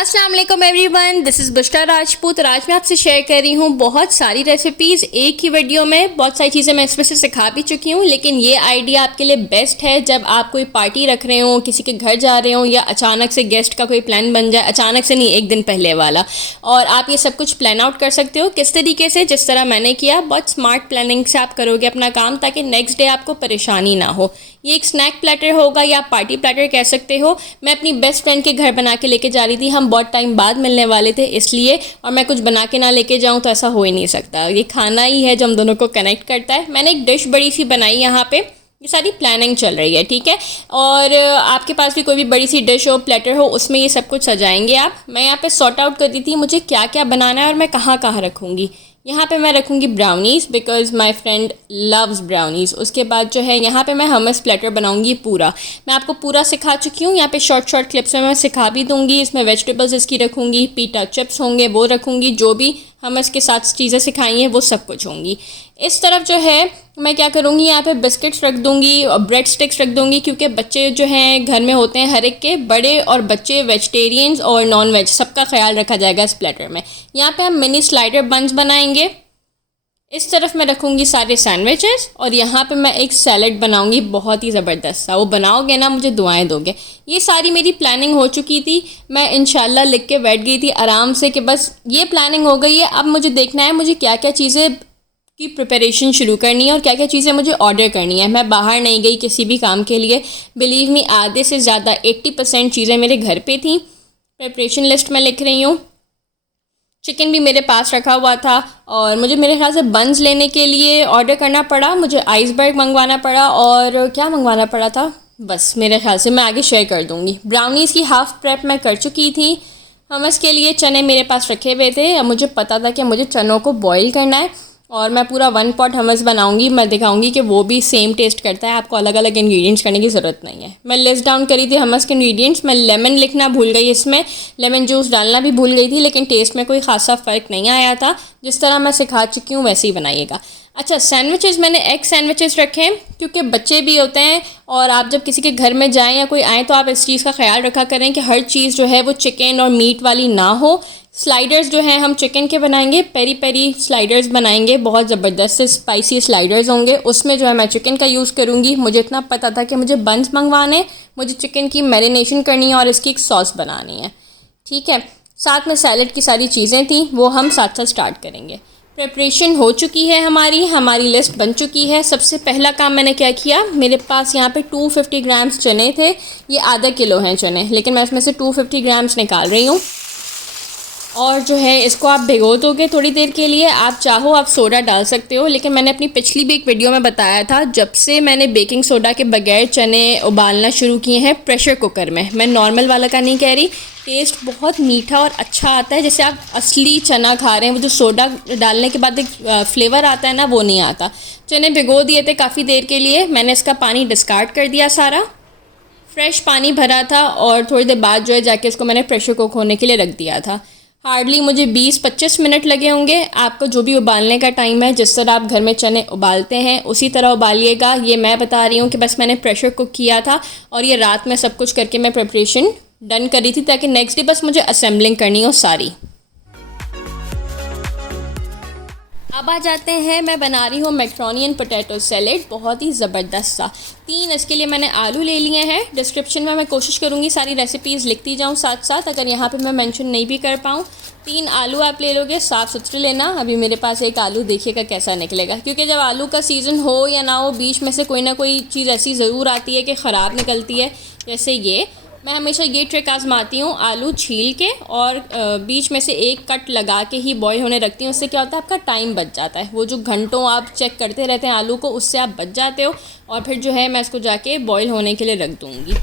अस्सलाम वालेकुम everyone, this is Bushra Rajput और आज मैं आपसे शेयर कर रही हूँ बहुत सारी रेसिपीज़ एक ही वीडियो में। बहुत सारी चीज़ें मैं इसमें से सिखा भी चुकी हूँ, लेकिन ये आइडिया आपके लिए बेस्ट है जब आप कोई पार्टी रख रहे हो, किसी के घर जा रहे हो या अचानक से गेस्ट का कोई प्लान बन जाए। अचानक से नहीं, एक दिन पहले वाला। और आप ये सब कुछ प्लान आउट कर सकते हो किस तरीके से, जिस तरह मैंने किया। बहुत स्मार्ट प्लानिंग से आप करोगे अपना काम, ताकि नेक्स्ट डे आपको परेशानी ना हो। ये एक स्नैक प्लेटर होगा या पार्टी प्लेटर कह सकते हो। मैं अपनी बेस्ट फ्रेंड के घर बना के लेके जा रही थी। हम बहुत टाइम बाद मिलने वाले थे इसलिए, और मैं कुछ बना के ना लेके जाऊँ तो ऐसा हो ही नहीं सकता। ये खाना ही है जो हम दोनों को कनेक्ट करता है। मैंने एक डिश बड़ी सी बनाई यहाँ पे, ये सारी प्लानिंग चल रही है, ठीक है। और आपके पास भी कोई भी बड़ी सी डिश हो, प्लेटर हो, उसमें ये सब कुछ सजाएंगे आप। मैं यहाँ पे सॉर्ट आउट कर दी थी मुझे क्या क्या बनाना है और मैं कहाँ कहाँ रखूँगी। यहाँ पे मैं रखूँगी brownies, because my friend loves brownies. उसके बाद जो है यहाँ पे मैं हमस प्लेटर बनाऊँगी पूरा। मैं आपको पूरा सिखा चुकी हूँ, यहाँ पे शॉर्ट शॉर्ट क्लिप्स में मैं सिखा भी दूँगी। इसमें वेजिटेबल्स इसकी रखूँगी, पीटा चिप्स होंगे वो रखूँगी, जो भी हमस के साथ चीज़ें सिखाई हैं वो सब कुछ होंगी। इस तरफ जो है मैं क्या करूँगी, यहाँ पे बिस्किट्स रख दूँगी और ब्रेड स्टिक्स रख दूँगी, क्योंकि बच्चे जो हैं घर में होते हैं, हर एक के, बड़े और बच्चे, वेजिटेरियंस और नॉन वेज, सबका ख्याल रखा जाएगा इस प्लेटर में। यहाँ पे हम मिनी स्लाइडर बंस बनाएंगे। इस तरफ मैं रखूँगी सारे सैंडविचेस और यहाँ पे मैं एक सैलड बनाऊँगी, बहुत ही ज़बरदस्त सा। वो बनाओगे ना, मुझे दुआएं दोगे। ये सारी मेरी प्लानिंग हो चुकी थी। मैं इंशाल्लाह लिख के बैठ गई थी आराम से कि बस ये प्लानिंग हो गई है। अब मुझे देखना है मुझे क्या क्या चीज़ें की प्रिपरेशन शुरू करनी है और क्या क्या चीज़ें मुझे ऑर्डर करनी है। मैं बाहर नहीं गई किसी भी काम के लिए। बिलीव मी, आधे से ज़्यादा 80% चीज़ें मेरे घर पे थी। प्रिपरेशन लिस्ट में लिख रही हूँ। चिकन भी मेरे पास रखा हुआ था और मुझे मेरे ख्याल से बंस लेने के लिए ऑर्डर करना पड़ा, मुझे आइसबर्ग मंगवाना पड़ा और क्या मंगवाना पड़ा था, बस मेरे ख्याल से मैं आगे शेयर कर दूँगी। ब्राउनीज़ की हाफ़ प्रेप मैं कर चुकी थी। हमस के लिए चने मेरे पास रखे हुए थे और मुझे पता था कि मुझे चनों को बॉईल करना है और मैं पूरा 1 पॉट हमस बनाऊंगी। मैं दिखाऊंगी कि वो भी सेम टेस्ट करता है, आपको अलग अलग इंग्रेडिएंट्स करने की ज़रूरत नहीं है। मैं लिस्ट डाउन करी थी हमस के इंग्रेडिएंट्स। मैं लेमन लिखना भूल गई, इसमें लेमन जूस डालना भी भूल गई थी, लेकिन टेस्ट में कोई ख़ासा फ़र्क नहीं आया था। जिस तरह मैं सिखा चुकी हूँ वैसे ही बनाइएगा। अच्छा, सैंडविचेस मैंने एग सैंडविचेस रखे हैं, क्योंकि बच्चे भी होते हैं और आप जब किसी के घर में जाएँ या कोई आए तो आप इस चीज़ का ख्याल रखा करें कि हर चीज़ जो है वो चिकन और मीट वाली ना हो। स्लाइडर्स जो हैं हम चिकन के बनाएंगे, पेरी पेरी स्लाइडर्स बनाएंगे, बहुत ज़बरदस्त से स्पाइसी स्लाइडर्स होंगे। उसमें जो है मैं चिकन का यूज़ करूँगी। मुझे इतना पता था कि मुझे बंस मंगवाने, मुझे चिकन की मैरिनेशन करनी है और इसकी एक सॉस बनानी है, ठीक है। साथ में सैलड की सारी चीज़ें थी, वो हम साथ साथ स्टार्ट करेंगे। प्रिपरेशन हो चुकी है, हमारी लिस्ट बन चुकी है। सबसे पहला काम मैंने क्या किया, मेरे पास यहाँ पे 250 ग्राम्स चने थे। ये आधा किलो हैं चने, लेकिन मैं इसमें से 250 ग्राम्स निकाल रही हूँ। और जो है इसको आप भिगो दोगे थोड़ी देर के लिए। आप चाहो आप सोडा डाल सकते हो, लेकिन मैंने अपनी पिछली भी एक वीडियो में बताया था, जब से मैंने बेकिंग सोडा के बगैर चने उबालना शुरू किए हैं प्रेशर कुकर में, मैं नॉर्मल वाला का नहीं कह रही, टेस्ट बहुत मीठा और अच्छा आता है। जैसे आप असली चना खा रहे हैं, वो जो सोडा डालने के बाद एक फ्लेवर आता है ना, वो नहीं आता। चने भिगो दिए थे काफ़ी देर के लिए। मैंने इसका पानी डिस्कार्ड कर दिया सारा, फ्रेश पानी भरा था और थोड़ी देर बाद जो है जाके इसको मैंने प्रेशर कुक होने के लिए रख दिया था। हार्डली मुझे 20-25 मिनट लगे होंगे। आपको जो भी उबालने का टाइम है, जिस तरह आप घर में चने उबालते हैं उसी तरह उबालिएगा। ये मैं बता रही हूँ कि बस मैंने प्रेशर कुक किया था और ये रात में सब कुछ करके मैं प्रिपरेशन डन करी थी, ताकि नेक्स्ट डे बस मुझे असेंबलिंग करनी हो सारी। अब आ जाते हैं, मैं बना रही हूँ मैक्रोनी एंड पोटैटो सैलेड, बहुत ही ज़बरदस्त सा। 3 इसके लिए मैंने आलू ले लिए हैं। डिस्क्रिप्शन में मैं कोशिश करूँगी सारी रेसिपीज़ लिखती जाऊँ साथ साथ, अगर यहाँ पे मैं मेंशन नहीं भी कर पाऊँ। 3 आलू आप ले लोगे, साफ़ सुथरे लेना। अभी मेरे पास एक आलू देखिएगा कैसा निकलेगा, क्योंकि जब आलू का सीज़न हो या ना हो, बीच में से कोई ना कोई चीज़ ऐसी ज़रूर आती है कि ख़राब निकलती है। जैसे ये, मैं हमेशा ये ट्रिक आजमाती हूँ, आलू छील के और बीच में से एक कट लगा के ही बॉईल होने रखती हूँ। उससे क्या होता है, आपका टाइम बच जाता है। वो जो घंटों आप चेक करते रहते हैं आलू को, उससे आप बच जाते हो। और फिर जो है मैं इसको जाके बॉईल होने के लिए रख दूँगी।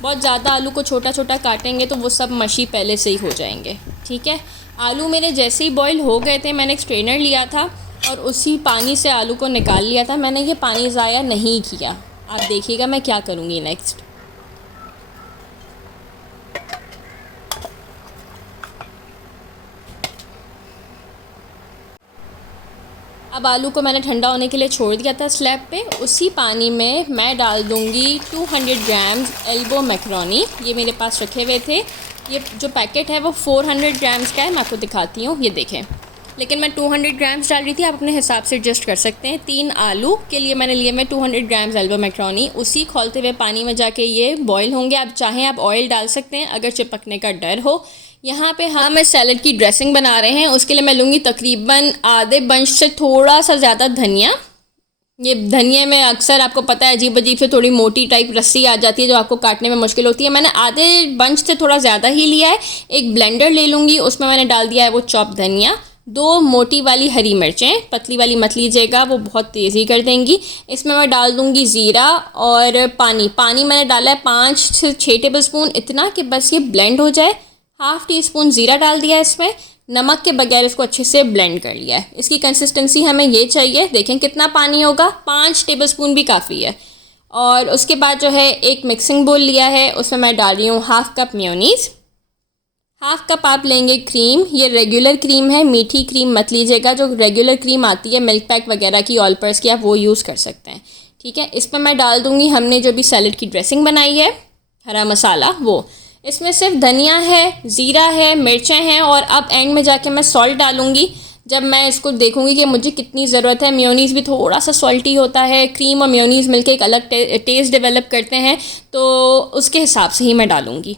बहुत ज़्यादा आलू को छोटा छोटा काटेंगे तो वो सब मशी पहले से ही हो जाएंगे, ठीक है। आलू मेरे जैसे ही बॉईल हो गए थे, मैंने एक स्ट्रेनर लिया था और उसी पानी से आलू को निकाल लिया था। मैंने ये पानी ज़ाया नहीं किया। आप देखिएगा मैं क्या करूँगी नेक्स्ट। अब आलू को मैंने ठंडा होने के लिए छोड़ दिया था स्लैब पे। उसी पानी में मैं डाल दूँगी 200 ग्राम्स एल्बो मैक्रोनी, ये मेरे पास रखे हुए थे। ये जो पैकेट है वो 400 ग्राम्स का है, मैं आपको दिखाती हूँ, ये देखें। लेकिन मैं 200 ग्राम्स डाल रही थी, आप अपने हिसाब से एडजस्ट कर सकते हैं। 3 आलू के लिए मैंने लिए मैं 200 ग्राम्स एल्बो मैक्रोनी, उसी खौलते हुए पानी में जाके ये बॉईल होंगे। आप चाहें आप ऑयल डाल सकते हैं अगर चिपकने का डर हो। यहाँ पे हम इस सैलड की ड्रेसिंग बना रहे हैं, उसके लिए मैं लूँगी तकरीबन आधे बंच से थोड़ा सा ज़्यादा धनिया। ये धनिया में अक्सर आपको पता है अजीब अजीब से थोड़ी मोटी टाइप रस्सी आ जाती है जो आपको काटने में मुश्किल होती है। मैंने आधे बंच से थोड़ा ज़्यादा ही लिया है। एक ब्लेंडर ले लूँगी, उसमें मैंने डाल दिया है वो चॉप धनिया। 2 मोटी वाली हरी मिर्चें, पतली वाली मत लीजिएगा, वो बहुत तेज़ी कर देंगी। इसमें मैं डाल दूँगी ज़ीरा और पानी मैंने डाला है 5 से 6 टेबल स्पून, इतना कि बस ये ब्लेंड हो जाए। ½ टीस्पून ज़ीरा डाल दिया है इसमें। नमक के बगैर इसको अच्छे से ब्लेंड कर लिया है। इसकी कंसिस्टेंसी हमें ये चाहिए, देखें कितना पानी होगा, 5 टेबल स्पून भी काफ़ी है। और उसके बाद जो है एक मिक्सिंग बोल लिया है, उसमें मैं डाल रही हूँ ½ कप मेयोनीज़। ½ कप आप लेंगे क्रीम, ये रेगुलर क्रीम है, मीठी क्रीम मत लीजिएगा। जो रेगुलर क्रीम आती है मिल्क पैक वगैरह की, ऑलपर्स की, आप वो यूज़ कर सकते हैं, ठीक है। इस पर मैं डाल दूँगी हमने जो भी सैलड की ड्रेसिंग बनाई है, हरा मसाला, वो। इसमें सिर्फ धनिया है, ज़ीरा है, मिर्चें हैं, और अब एंड में जाके मैं सॉल्ट डालूँगी जब मैं इसको देखूँगी कि मुझे कितनी ज़रूरत है। मेयोनीज़ भी थोड़ा सा सॉल्टी होता है, क्रीम और मेयोनीज़ मिलकर एक अलग टेस्ट डेवलप करते हैं, तो उसके हिसाब से ही मैं डालूँगी।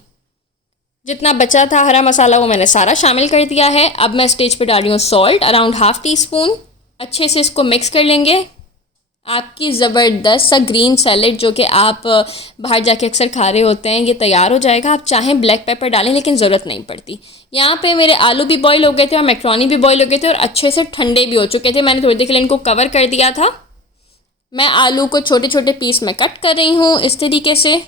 जितना बचा था हरा मसाला वो मैंने सारा शामिल कर दिया है। अब मैं स्टेज पे डाल रही हूँ सॉल्ट, अराउंड ½ टीस्पून। अच्छे से इसको मिक्स कर लेंगे। आपकी ज़बरदस्त सा ग्रीन सैलेड जो कि आप बाहर जाके अक्सर खा रहे होते हैं, ये तैयार हो जाएगा। आप चाहें ब्लैक पेपर डालें, लेकिन ज़रूरत नहीं पड़ती। यहाँ पे मेरे आलू भी बॉईल हो गए थे और मैक्रोनी भी बॉईल हो गए थे और अच्छे से ठंडे भी हो चुके थे। मैंने थोड़ी देर के लिए इनको कवर कर दिया था। मैं आलू को छोटे छोटे पीस में कट कर रही हूँ इस तरीके से।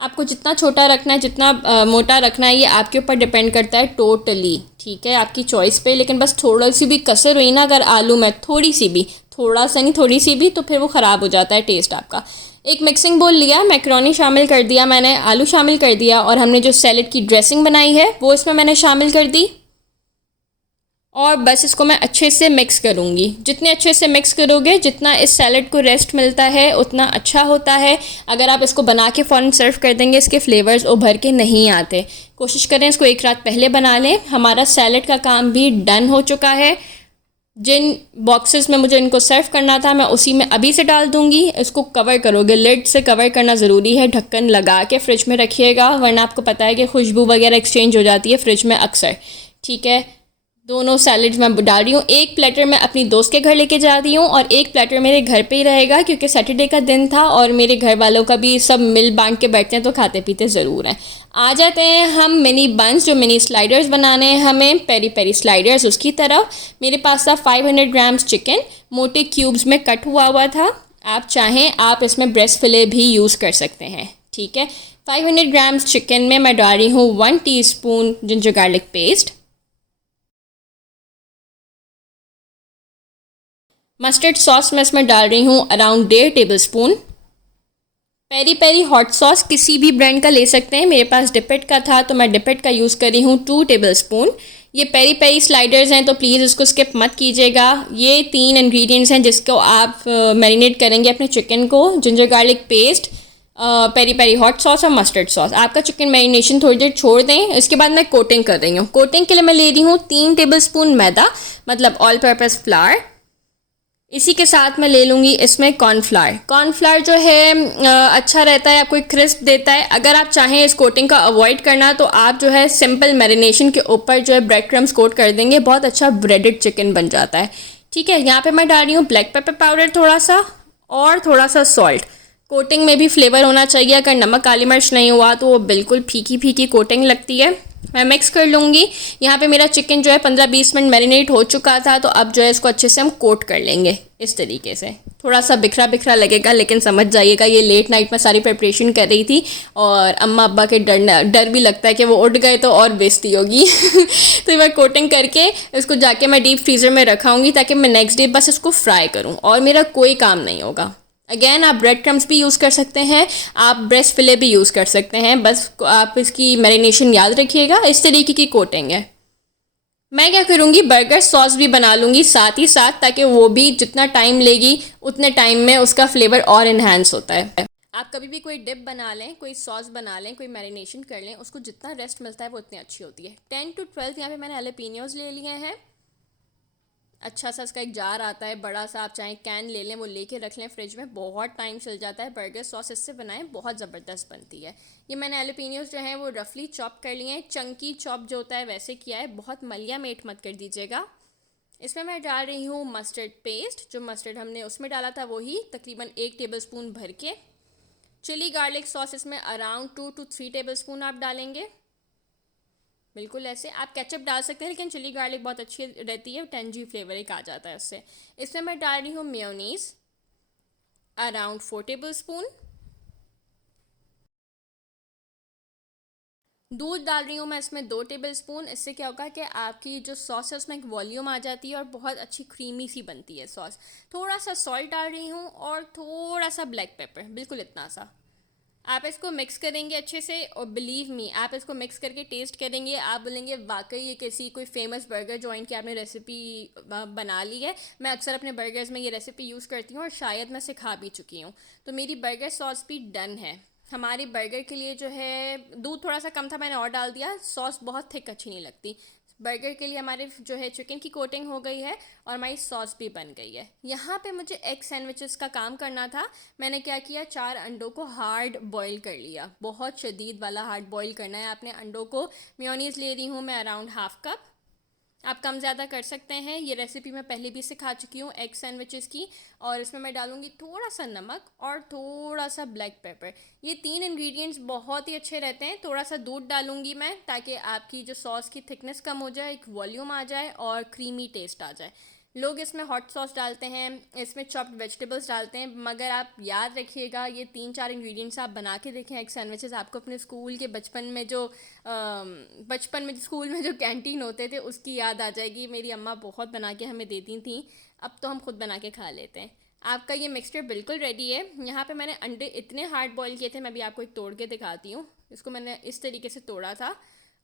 आपको जितना छोटा रखना है, जितना मोटा रखना है, ये आपके ऊपर डिपेंड करता है टोटली, ठीक है, आपकी चॉइस पे। लेकिन बस थोड़ा सी भी कसर हुई ना अगर आलू में, थोड़ी सी भी, थोड़ा सा नहीं थोड़ी सी भी, तो फिर वो ख़राब हो जाता है टेस्ट आपका। एक मिक्सिंग बोल लिया, मैक्रोनी शामिल कर दिया मैंने, आलू शामिल कर दिया, और हमने जो सैलेड की ड्रेसिंग बनाई है वो इसमें मैंने शामिल कर दी। और बस इसको मैं अच्छे से मिक्स करूँगी। जितने अच्छे से मिक्स करोगे, जितना इस सैलड को रेस्ट मिलता है उतना अच्छा होता है। अगर आप इसको बना के फ़ौरन सर्व कर देंगे, इसके फ्लेवर्स उभर के नहीं आते। कोशिश करें इसको एक रात पहले बना लें। हमारा सैलड का काम भी डन हो चुका है। जिन बॉक्सेस में मुझे इनको सर्व करना था मैं उसी में अभी से डाल दूँगी। इसको कवर करोगे, लिड से कवर करना ज़रूरी है, ढक्कन लगा के फ्रिज में रखिएगा, वरना आपको पता है कि खुशबू वगैरह एक्सचेंज हो जाती है फ्रिज में अक्सर, ठीक है। दोनों सैलेड मैं डाल रही हूँ। एक प्लेटर मैं अपनी दोस्त के घर लेके जा रही हूँ और एक प्लेटर मेरे घर पे ही रहेगा, क्योंकि सैटरडे का दिन था और मेरे घर वालों का भी सब मिल बांट के बैठते हैं तो खाते पीते ज़रूर हैं। आ जाते हैं हम मिनी बंस, जो मिनी स्लाइडर्स बनाने हैं हमें, पेरी पेरी स्लाइडर्स, उसकी तरफ। मेरे पास था 500 ग्राम्स चिकन, मोटे क्यूब्स में कट हुआ था। आप चाहें आप इसमें ब्रेस्ट फिले भी यूज़ कर सकते हैं, ठीक है। 500 ग्राम्स चिकन में मैं डाल रही हूँ 1 teaspoon ginger garlic paste. Mustard sauce मैं इसमें डाल रही हूँ around 1.5 table spoon. Peri peri hot sauce किसी भी ब्रांड का ले सकते हैं, मेरे पास डिपिट का था तो मैं डिपिट का यूज़ कर रही हूँ 2 टेबल स्पून। ये पेरी पेरी स्लाइडर्स हैं तो प्लीज़ इसको स्किप मत कीजिएगा। ये 3 इंग्रेडिएंट्स हैं जिसको आप मैरिनेट करेंगे अपने चिकन को, ginger garlic paste, peri peri hot sauce और मस्टर्ड सॉस। आपका चिकन मैरिनेशन थोड़ी देर छोड़ दें। इसके बाद मैं कोटिंग कर रही हूँ। कोटिंग के लिए मैं ले रही हूँ 3 टेबल स्पून मैदा, मतलब ऑल पर्पज़ फ्लावर। इसी के साथ मैं ले लूँगी इसमें कॉर्नफ्लावर। कॉर्नफ्लावर जो है अच्छा रहता है, आपको एक क्रिस्प देता है। अगर आप चाहें इस कोटिंग का अवॉइड करना तो आप जो है सिंपल मैरिनेशन के ऊपर जो है ब्रेड क्रम्स कोट कर देंगे, बहुत अच्छा ब्रेडेड चिकन बन जाता है, ठीक है। यहाँ पे मैं डाल रही हूँ ब्लैक पेपर पाउडर थोड़ा सा और थोड़ा सा सॉल्ट। कोटिंग में भी फ्लेवर होना चाहिए, अगर नमक काली मिर्च नहीं हुआ तो वो बिल्कुल फीकी फीकी कोटिंग लगती है। मैं मिक्स कर लूँगी। यहाँ पे मेरा चिकन जो है 15-20 मिनट मैरिनेट हो चुका था, तो अब जो है इसको अच्छे से हम कोट कर लेंगे इस तरीके से। थोड़ा सा बिखरा बिखरा लगेगा, लेकिन समझ जाइएगा ये लेट नाइट में सारी प्रिपरेशन कर रही थी और अम्मा अब्बा के डर भी लगता है कि वो उठ गए तो और बेइज्जती होगी तो मैं कोटिंग करके इसको जाके मैं डीप फ्रीज़र में रखाऊँगी ताकि मैं नेक्स्ट डे बस इसको फ्राई करूँ और मेरा कोई काम नहीं होगा। अगेन आप ब्रेड क्रम्स भी यूज़ कर सकते हैं, आप ब्रेस्ट फिले भी यूज़ कर सकते हैं, बस आप इसकी मैरिनेशन याद रखिएगा। इस तरीके की कोटिंग है। मैं क्या करूँगी, बर्गर सॉस भी बना लूँगी साथ ही साथ, ताकि वो भी जितना टाइम लेगी उतने टाइम में उसका फ्लेवर और इन्हांस होता है। आप कभी भी कोई डिप बना लें, कोई सॉस बना लें, कोई मैरिनेशन कर लें, उसको जितना रेस्ट मिलता है वो उतनी अच्छी होती है। 10 to 12 यहाँ पे मैंने एलेपिनियोज ले लिए हैं। अच्छा सा इसका एक जार आता है बड़ा सा, आप चाहें कैन ले लें, वो लेके रख लें फ्रिज में, बहुत टाइम चल जाता है। बर्गर सॉस इससे बनाएं, बहुत ज़बरदस्त बनती है। ये मैंने एलोपिनियोज जो हैं वो रफली चॉप कर लिए हैं, चंकी चॉप जो होता है वैसे किया है, बहुत मलिया मेट मत कर दीजिएगा। इसमें मैं डाल रही हूँ मस्टर्ड पेस्ट, जो मस्टर्ड हमने उसमें डाला था वही, तकरीबन 1 टेबलस्पून भर के। चिली गार्लिक सॉस इसमें अराउंड 2 to 3 टेबलस्पून आप डालेंगे। बिल्कुल ऐसे आप केचप डाल सकते हैं, लेकिन चिली गार्लिक बहुत अच्छी रहती है, टेंजी फ्लेवर एक आ जाता है उससे। इसमें मैं डाल रही हूँ मेयोनीज अराउंड 4 टेबलस्पून। दूध डाल रही हूँ मैं इसमें 2 टेबलस्पून। इससे क्या होगा कि आपकी जो सॉस है उसमें एक वॉल्यूम आ जाती है और बहुत अच्छी क्रीमी सी बनती है सॉस। थोड़ा सा सॉल्ट डाल रही हूँ और थोड़ा सा ब्लैक पेपर, बिल्कुल इतना सा। आप इसको मिक्स करेंगे अच्छे से, और बिलीव मी आप इसको मिक्स करके टेस्ट करेंगे, आप बोलेंगे वाकई ये किसी कोई फेमस बर्गर जॉइंट की आपने रेसिपी बना ली है। मैं अक्सर अपने बर्गर्स में ये रेसिपी यूज़ करती हूँ और शायद मैं सिखा भी चुकी हूँ। तो मेरी बर्गर सॉस भी डन है। हमारी बर्गर के लिए जो है दूध थोड़ा सा कम था, मैंने और डाल दिया, सॉस बहुत थिक अच्छी नहीं लगती। बर्गर के लिए हमारे जो है चिकन की कोटिंग हो गई है और हमारी सॉस भी बन गई है। यहाँ पे मुझे एग सैंडविचेस का काम करना था। मैंने क्या किया, 4 अंडों को हार्ड बॉईल कर लिया, बहुत शदीद वाला हार्ड बॉईल करना है आपने अंडों को। मेयोनीज़ ले रही हूँ मैं अराउंड हाफ कप, आप कम ज़्यादा कर सकते हैं। ये रेसिपी मैं पहले भी सिखा चुकी हूँ एग सैंडविचेस की। और इसमें मैं डालूँगी थोड़ा सा नमक और थोड़ा सा ब्लैक पेपर। ये 3 इंग्रेडिएंट्स बहुत ही अच्छे रहते हैं। थोड़ा सा दूध डालूँगी मैं, ताकि आपकी जो सॉस की थिकनेस कम हो जाए, एक वॉल्यूम आ जाए और क्रीमी टेस्ट आ जाए। लोग इसमें हॉट सॉस डालते हैं, इसमें चॉप्ड वेजिटेबल्स डालते हैं, मगर आप याद रखिएगा ये 3-4 इंग्रेडिएंट्स आप बना के देखें एग सैंडविचेस, आपको अपने स्कूल के बचपन में स्कूल में जो कैंटीन होते थे उसकी याद आ जाएगी। मेरी अम्मा बहुत बना के हमें देती थी, अब तो हम खुद बना के खा लेते हैं। आपका ये मिक्सचर बिल्कुल रेडी है। यहाँ पे मैंने अंडे इतने हार्ड बॉईल किए थे, मैं भी आपको एक तोड़ के दिखाती हूँ। इसको मैंने इस तरीके से तोड़ा था,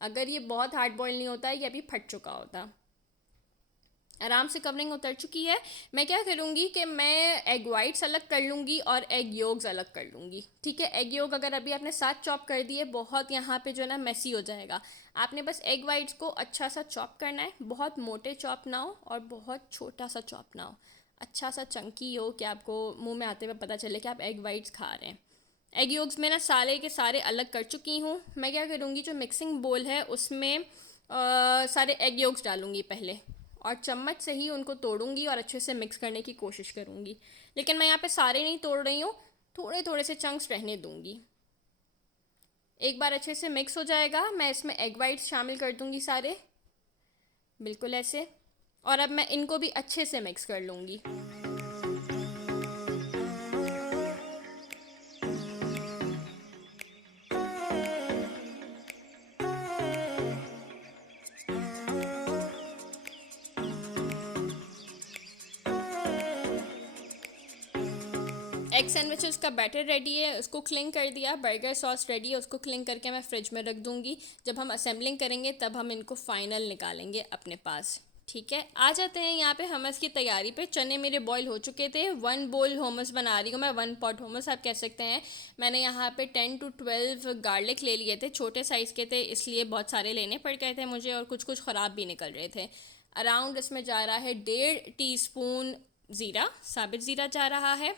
अगर ये बहुत हार्ड बॉईल नहीं होता ये अभी फट चुका होता। आराम से कवरिंग उतर चुकी है। मैं क्या करूँगी कि मैं एग वाइट्स अलग कर लूँगी और एग योग्स अलग कर लूँगी। ठीक है, एग योग अगर अभी आपने साथ चॉप कर दिए, बहुत यहाँ पे जो है ना मेसी हो जाएगा। आपने बस एग वाइट्स को अच्छा सा चॉप करना है, बहुत मोटे चॉप ना हो और बहुत छोटा सा चॉप ना हो, अच्छा सा चंकी हो कि आपको मुंह में आते हुए पता चले कि आप एग वाइट्स खा रहे हैं। एग योग्स में ना सारे के सारे अलग कर चुकी हूँ। मैं क्या करूँगी, जो मिक्सिंग बोल है उसमें सारे एग योग्स डालूँगी पहले, और चम्मच से ही उनको तोड़ूंगी और अच्छे से मिक्स करने की कोशिश करूँगी। लेकिन मैं यहाँ पे सारे नहीं तोड़ रही हूँ, थोड़े थोड़े से चंक्स रहने दूँगी। एक बार अच्छे से मिक्स हो जाएगा, मैं इसमें एग वाइट्स शामिल कर दूँगी सारे, बिल्कुल ऐसे। और अब मैं इनको भी अच्छे से मिक्स कर लूँगी। एग सैंडविचेस का बैटर रेडी है, उसको क्लिंग कर दिया। बर्गर सॉस रेडी है, उसको क्लिंग करके मैं फ्रिज में रख दूँगी। जब हम असेंबलिंग करेंगे तब हम इनको फाइनल निकालेंगे अपने पास। ठीक है, आ जाते हैं यहाँ पे हमस की तैयारी पे। चने मेरे बॉईल हो चुके थे, 1 बोल हमस बना रही हूँ मैं, 1 पॉट हमस आप कह सकते हैं। मैंने यहाँ पे 10 to 12 गार्लिक ले लिए थे, छोटे साइज़ के थे इसलिए बहुत सारे लेने पड़ गए थे मुझे, और कुछ कुछ ख़राब भी निकल रहे थे। अराउंड इसमें जा रहा है 1.5 टीस्पून ज़ीरा, साबित ज़ीरा जा रहा है।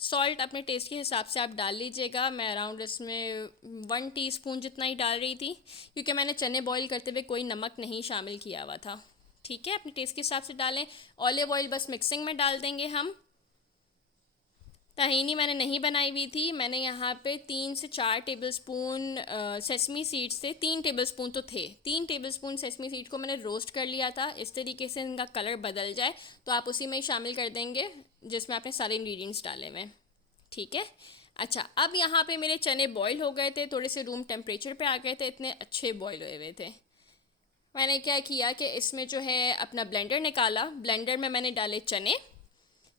सॉल्ट अपने टेस्ट के हिसाब से आप डाल लीजिएगा। मैं अराउंड इसमें 1 टीस्पून जितना ही डाल रही थी, क्योंकि मैंने चने बॉईल करते हुए कोई नमक नहीं शामिल किया हुआ था। ठीक है, अपने टेस्ट के हिसाब से डालें। ऑलिव ऑयल बस मिक्सिंग में डाल देंगे हम। तहीनी मैंने नहीं बनाई हुई थी, मैंने यहाँ पे 3 से 4 टेबलस्पून सेसमी सीड्स थे, 3 टेबलस्पून तो थे, 3 टेबलस्पून सेसमी सीड को मैंने रोस्ट कर लिया था, इस तरीके से इनका कलर बदल जाए तो आप उसी में ही शामिल कर देंगे जिसमें आपने सारे इंग्रेडिएंट्स डाले हुए। ठीक है, अच्छा अब यहाँ पे मेरे चने बॉईल हो गए थे, थोड़े से रूम टेम्परेचर पे आ गए थे, इतने अच्छे बॉईल हुए हुए थे। मैंने क्या किया कि इसमें जो है अपना ब्लेंडर निकाला, ब्लेंडर में मैंने डाले चने,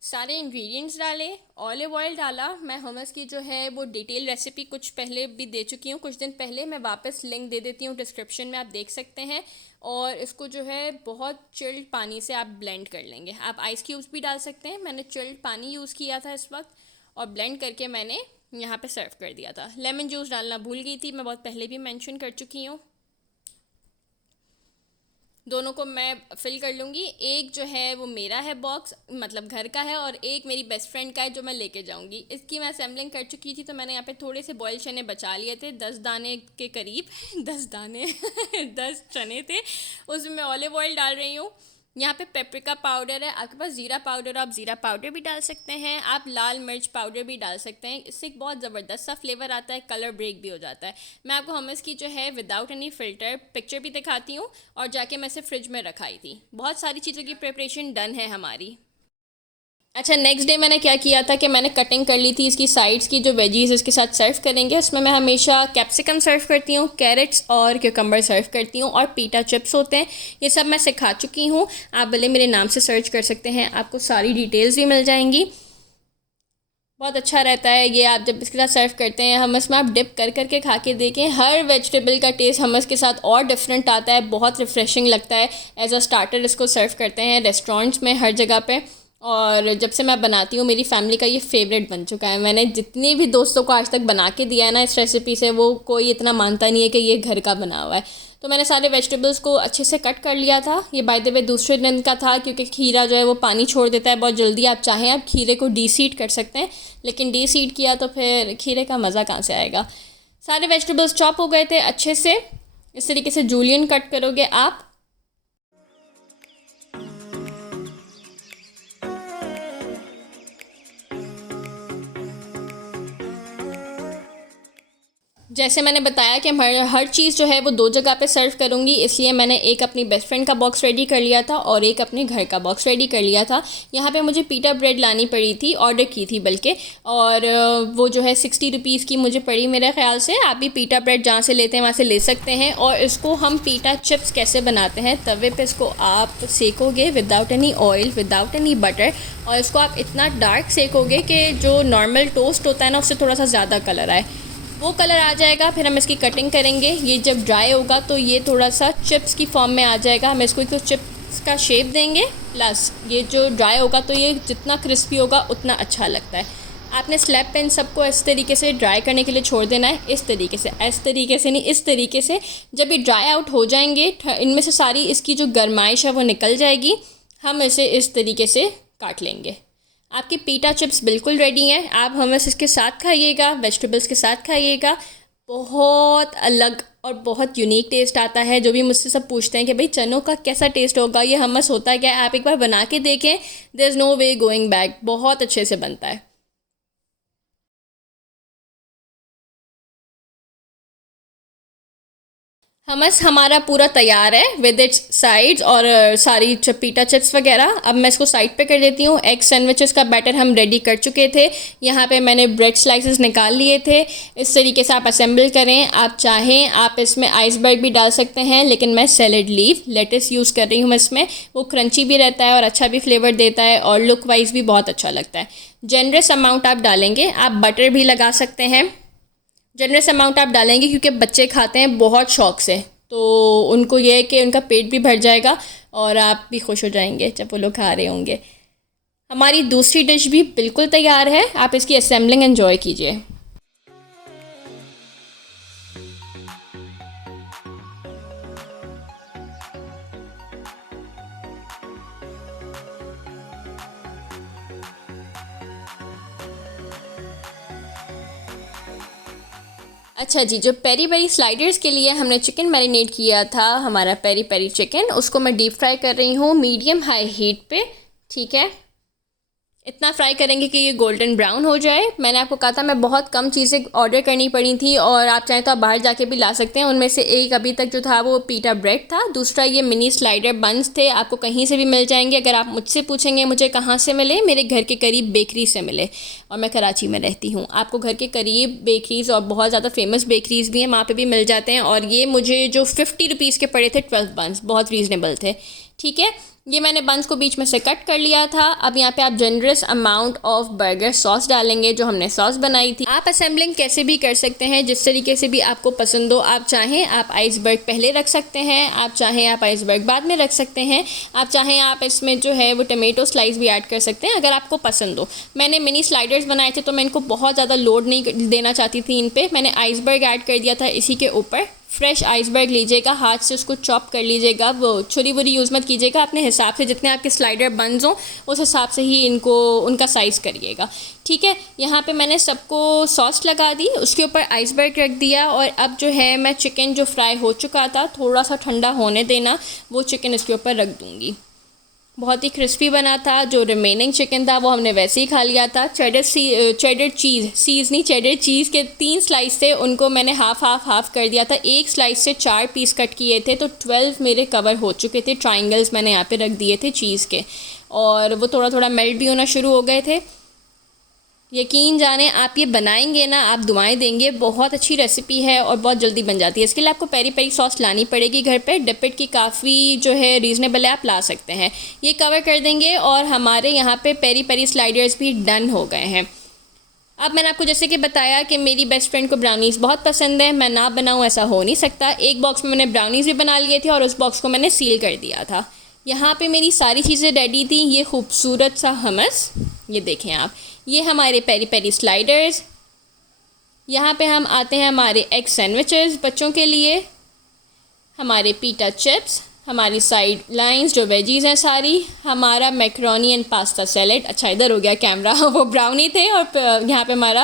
सारे इंग्रेडिएंट्स डाले, ऑलिव ऑयल डाला। मैं हमस की जो है वो डिटेल रेसिपी कुछ पहले भी दे चुकी हूँ, कुछ दिन पहले, मैं वापस लिंक दे देती हूँ डिस्क्रिप्शन में, आप देख सकते हैं। और इसको जो है बहुत चिल्ड पानी से आप ब्लेंड कर लेंगे, आप आइस क्यूब्स भी डाल सकते हैं, मैंने चिल्ड पानी यूज़ किया था इस वक्त, और ब्लेंड करके मैंने यहाँ पे सर्व कर दिया था। लेमन जूस डालना भूल गई थी, मैं बहुत पहले भी मेंशन कर चुकी हूँ। दोनों को मैं फिल कर लूँगी। एक जो है वो मेरा है बॉक्स, मतलब घर का है, और एक मेरी बेस्ट फ्रेंड का है जो मैं लेके जाऊँगी। इसकी मैं असेंबलिंग कर चुकी थी, तो मैंने यहाँ पे थोड़े से बॉयल चने बचा लिए थे, 10 दाने के करीब 10 दाने 10 चने थे। उसमें मैं ऑलिव ऑयल डाल रही हूँ। यहाँ पे पेपरिका पाउडर है, आपके पास ज़ीरा पाउडर, आप ज़ीरा पाउडर भी डाल सकते हैं, आप लाल मिर्च पाउडर भी डाल सकते हैं। इससे एक बहुत ज़बरदस्त सा फ्लेवर आता है, कलर ब्रेक भी हो जाता है। मैं आपको हमस की जो है विदाउट एनी फ़िल्टर पिक्चर भी दिखाती हूँ, और जाके मैं इसे फ्रिज में रखाई थी। बहुत सारी चीज़ों की प्रिपरेशन डन है हमारी। अच्छा, नेक्स्ट डे मैंने क्या किया था कि मैंने कटिंग कर ली थी इसकी साइड्स की, जो वेजीज इसके साथ सर्व करेंगे उसमें मैं हमेशा कैप्सिकम सर्व करती हूँ, कैरेट्स और क्यूकम्बर सर्व करती हूँ, और पीटा चिप्स होते हैं। ये सब मैं सिखा चुकी हूँ, आप भले मेरे नाम से सर्च कर सकते हैं, आपको सारी डिटेल्स भी मिल जाएंगी। बहुत अच्छा रहता है ये, आप जब इसके साथ सर्व करते हैं हमस में, आप डिप कर करके खा के देखें, हर वेजिटेबल का टेस्ट हमस के साथ और डिफरेंट आता है, बहुत रिफ़्रेशिंग लगता है। एज अ स्टार्टर इसको सर्व करते हैं रेस्टोरेंट्स में हर जगह पे, और जब से मैं बनाती हूँ मेरी फैमिली का ये फेवरेट बन चुका है। मैंने जितने भी दोस्तों को आज तक बना के दिया है ना इस रेसिपी से, वो कोई इतना मानता नहीं है कि ये घर का बना हुआ है। तो मैंने सारे वेजिटेबल्स को अच्छे से कट कर लिया था। ये बाय द वे दूसरे दिन का था, क्योंकि खीरा जो है वो पानी छोड़ देता है बहुत जल्दी। आप चाहें आप खीरे को डीसीड कर सकते हैं, लेकिन डीसीड किया तो फिर खीरे का मज़ा कहाँ से आएगा। सारे वेजिटेबल्स चॉप हो गए थे अच्छे से, इस तरीके से जूलियन कट करोगे आप। जैसे मैंने बताया कि हर चीज़ जो है वो 2 जगह पे सर्व करूँगी, इसलिए मैंने एक अपनी बेस्ट फ्रेंड का बॉक्स रेडी कर लिया था और एक अपने घर का बॉक्स रेडी कर लिया था। यहाँ पे मुझे पीटा ब्रेड लानी पड़ी थी, ऑर्डर की थी बल्कि, और वो जो है 60 रुपीज़ की मुझे पड़ी मेरे ख़्याल से। आप भी पीटा ब्रेड जहाँ से लेते हैं वहाँ से ले सकते हैं। और इसको हम पीटा चिप्स कैसे बनाते हैं, तवे पर इसको आप सेकोगे without any oil, without any butter, और इसको आप इतना डार्क सेकोगे कि जो नॉर्मल टोस्ट होता है ना उससे थोड़ा सा ज़्यादा कलर आए, वो कलर आ जाएगा। फिर हम इसकी कटिंग करेंगे। ये जब ड्राई होगा तो ये थोड़ा सा चिप्स की फॉर्म में आ जाएगा। हम इसको एक चिप्स का शेप देंगे, प्लस ये जो ड्राई होगा तो ये जितना क्रिस्पी होगा उतना अच्छा लगता है। आपने स्लैब पे इन सबको इस तरीके से ड्राई करने के लिए छोड़ देना है, इस तरीके से नहीं, इस तरीके से। जब ये ड्राई आउट हो जाएंगे, इनमें से सारी इसकी जो गर्माइश है वो निकल जाएगी। हम इसे इस तरीके से काट लेंगे। आपकी पीटा चिप्स बिल्कुल रेडी हैं। आप हमस इसके साथ खाइएगा, वेजिटेबल्स के साथ खाइएगा। बहुत अलग और बहुत यूनिक टेस्ट आता है। जो भी मुझसे सब पूछते हैं कि भाई चनों का कैसा टेस्ट होगा, ये हमस होता है क्या, आप एक बार बना के देखें, there is no way going back. बहुत अच्छे से बनता है। हमस हमारा पूरा तैयार है विद इट्स साइड्स और सारी पीटा चिप्स वगैरह। अब मैं इसको साइड पे कर देती हूँ। एग सैंडविचेस का बैटर हम रेडी कर चुके थे। यहाँ पे मैंने ब्रेड स्लाइसेस निकाल लिए थे। इस तरीके से आप असेंबल करें। आप चाहें आप इसमें आइसबर्ग भी डाल सकते हैं, लेकिन मैं सैलेड लीफ लेटिस यूज़ कर रही हूँ इसमें। वो क्रंची भी रहता है और अच्छा भी फ्लेवर देता है, और लुक वाइज भी बहुत अच्छा लगता है। जनरस अमाउंट आप डालेंगे। आप बटर भी लगा सकते हैं। जनरस अमाउंट आप डालेंगे क्योंकि बच्चे खाते हैं बहुत शौक़ से, तो उनको ये है कि उनका पेट भी भर जाएगा और आप भी खुश हो जाएंगे जब वो लोग खा रहे होंगे। हमारी दूसरी डिश भी बिल्कुल तैयार है। आप इसकी असेंबलिंग एंजॉय कीजिए। अच्छा जी, जो पेरी पेरी स्लाइडर्स के लिए हमने चिकन मैरिनेट किया था, हमारा पेरी पेरी चिकन, उसको मैं डीप फ्राई कर रही हूँ मीडियम हाई हीट पे। ठीक है, इतना फ्राई करेंगे कि ये गोल्डन ब्राउन हो जाए। मैंने आपको कहा था मैं बहुत कम चीज़ें ऑर्डर करनी पड़ी थी, और आप चाहें तो आप बाहर जाके भी ला सकते हैं। उनमें से एक अभी तक जो था वो पीटा ब्रेड था, दूसरा ये मिनी स्लाइडर बन्स थे। आपको कहीं से भी मिल जाएंगे। अगर आप मुझसे पूछेंगे मुझे कहाँ से मिले, मेरे घर के करीब बेकरी से मिले, और मैं कराची में रहती हूँ। आपको घर के करीब बेकरीज़ और बहुत ज़्यादा फेमस बेकरीज़ भी हैं, वहाँ पर भी मिल जाते हैं। और ये मुझे जो 50 रुपीज़ के पड़े थे 12 बन्स, बहुत रीज़नेबल थे। ठीक है, ये मैंने बंस को बीच में से कट कर लिया था। अब यहाँ पे आप generous amount of burger sauce डालेंगे, जो हमने सॉस बनाई थी। आप असेंबलिंग कैसे भी कर सकते हैं, जिस तरीके से भी आपको पसंद हो। आप चाहें आप आइसबर्ग पहले रख सकते हैं, आप चाहें आप आइसबर्ग बाद में रख सकते हैं, आप चाहें आप इसमें जो है वो टमेटो स्लाइस भी ऐड कर सकते हैं अगर आपको पसंद हो। मैंने मिनी स्लाइडर्स बनाए थे तो मैं इनको बहुत ज़्यादा लोड नहीं देना चाहती थी इन पर। मैंने आइसबर्ग ऐड कर दिया था इसी के ऊपर। फ्रेश आइसबर्ग लीजिएगा, हाथ से उसको चॉप कर लीजिएगा, वो छुरी वुरी यूज़ मत कीजिएगा, अपने हिसाब से जितने आपके स्लाइडर बंस हों उस हिसाब से ही इनको उनका साइज़ करिएगा। ठीक है, यहाँ पे मैंने सबको सॉस लगा दी, उसके ऊपर आइसबर्ग रख दिया और अब जो है मैं चिकन जो फ्राई हो चुका था थोड़ा सा ठंडा होने देना, वो चिकन इसके ऊपर रख दूँगी। बहुत ही क्रिस्पी बना था। जो रिमेनिंग चिकन था वो हमने वैसे ही खा लिया था। चेडर चीज़ के 3 स्लाइस थे, उनको मैंने हाफ़ कर दिया था। एक स्लाइस से 4 पीस कट किए थे तो 12 मेरे कवर हो चुके थे। ट्रायंगल्स मैंने यहाँ पे रख दिए थे चीज़ के और वो थोड़ा थोड़ा मेल्ट भी होना शुरू हो गए थे। यकीन जाने आप ये बनाएंगे ना, आप दुआएं देंगे। बहुत अच्छी रेसिपी है और बहुत जल्दी बन जाती है। इसके लिए आपको पेरी पेरी सॉस लानी पड़ेगी घर पे। डिपिट की काफ़ी जो है रीज़नेबल है, आप ला सकते हैं। ये कवर कर देंगे और हमारे यहाँ पे पेरी पेरी स्लाइडर्स भी डन हो गए हैं। अब मैंने आपको जैसे कि बताया कि मेरी बेस्ट फ्रेंड को ब्राउनीज़ बहुत पसंद है, मैं ना बनाऊँ ऐसा हो नहीं सकता। एक बॉक्स में मैंने ब्राउनीज़ भी बना लिए थे और उस बॉक्स को मैंने सील कर दिया था। यहाँ पे मेरी सारी चीज़ें रेडी थी। ये खूबसूरत सा हमस, ये देखें आप, ये हमारे पेरी पेरी स्लाइडर्स। यहाँ पे हम आते हैं हमारे एग सैंडविचेस बच्चों के लिए, हमारे पीटा चिप्स, हमारी साइड लाइंस जो वेजीज़ हैं सारी, हमारा मैक्रोनी एंड पास्ता सैलेड। अच्छा इधर हो गया कैमरा, वो ब्राउनी थे और यहाँ पे हमारा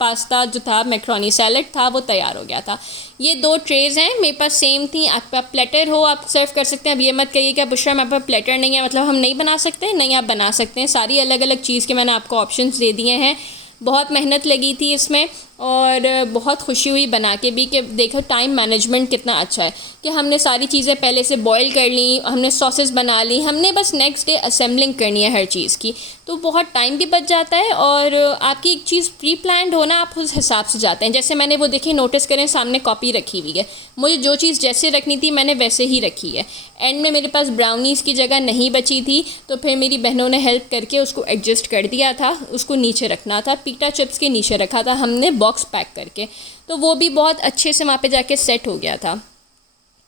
पास्ता जो था मैक्रोनी सैलेड था वो तैयार हो गया था। ये 2 ट्रेज़ हैं मेरे पास, सेम थी। आपका प्लेटर हो आप सर्व कर सकते हैं। अब ये मत कहिए कि बुशरा मेरे पास प्लेटर नहीं है मतलब हम नहीं बना सकते। नहीं, आप बना सकते हैं। सारी अलग अलग चीज़ के मैंने आपको ऑप्शंस दे दिए हैं। बहुत मेहनत लगी थी इसमें और बहुत खुशी हुई बना के भी कि देखो टाइम मैनेजमेंट कितना अच्छा है कि हमने सारी चीज़ें पहले से बॉईल कर ली, हमने सॉसेस बना ली, हमने बस नेक्स्ट डे असेंबलिंग करनी है हर चीज़ की, तो बहुत टाइम भी बच जाता है। और आपकी एक चीज़ प्री प्लान्ड हो ना, आप उस हिसाब से जाते हैं। जैसे मैंने वो देखिए, नोटिस करें सामने कॉपी रखी हुई है, मुझे जो चीज़ जैसे रखनी थी मैंने वैसे ही रखी है। एंड में मेरे पास ब्राउनीज़ की जगह नहीं बची थी तो फिर मेरी बहनों ने हेल्प करके उसको एडजस्ट कर दिया था। उसको नीचे रखना था, पीटा चिप्स के नीचे रखा था हमने बॉक्स पैक करके, तो वो भी बहुत अच्छे से वहाँ पे जाके सेट हो गया था।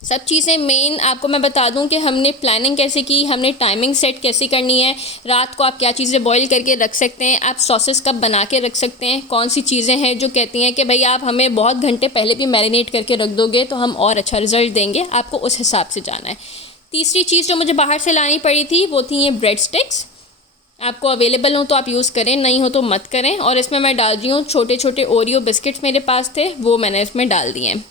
सब चीज़ें मेन आपको मैं बता दूं कि हमने प्लानिंग कैसे की, हमने टाइमिंग सेट कैसे करनी है, रात को आप क्या चीज़ें बॉईल करके रख सकते हैं, आप सॉसेस कब बना के रख सकते हैं, कौन सी चीज़ें हैं जो कहती हैं कि भाई आप हमें बहुत घंटे पहले भी मैरिनेट करके रख दोगे तो हम और अच्छा रिज़ल्ट देंगे, आपको उस हिसाब से जाना है। तीसरी चीज़ जो मुझे बाहर से लानी पड़ी थी वो थी ये ब्रेड स्टिक्स। आपको अवेलेबल हो तो आप यूज़ करें, नहीं हो तो मत करें। और इसमें मैं डाल रही हूँ छोटे छोटे ओरियो बिस्किट्स, मेरे पास थे वो मैंने इसमें डाल दिए हैं।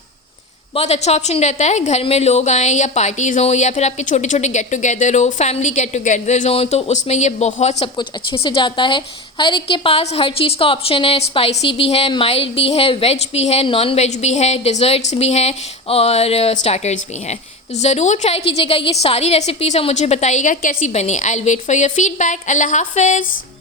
बहुत अच्छा ऑप्शन रहता है, घर में लोग आएँ या पार्टीज़ हों या फिर आपके छोटे छोटे गेट टुगेदर हो, फैमिली गेट टुगेदर्स हों, तो उसमें ये बहुत सब कुछ अच्छे से जाता है। हर एक के पास हर चीज़ का ऑप्शन है, स्पाइसी भी है, माइल्ड भी है, वेज भी है, नॉन वेज भी है, डिज़र्ट्स भी हैं और स्टार्टर्स भी हैं। ज़रूर ट्राई कीजिएगा ये सारी रेसिपीज़ और मुझे बताइएगा कैसी बनी। I will wait for your feedback. अल्लाह हाफ़िज़।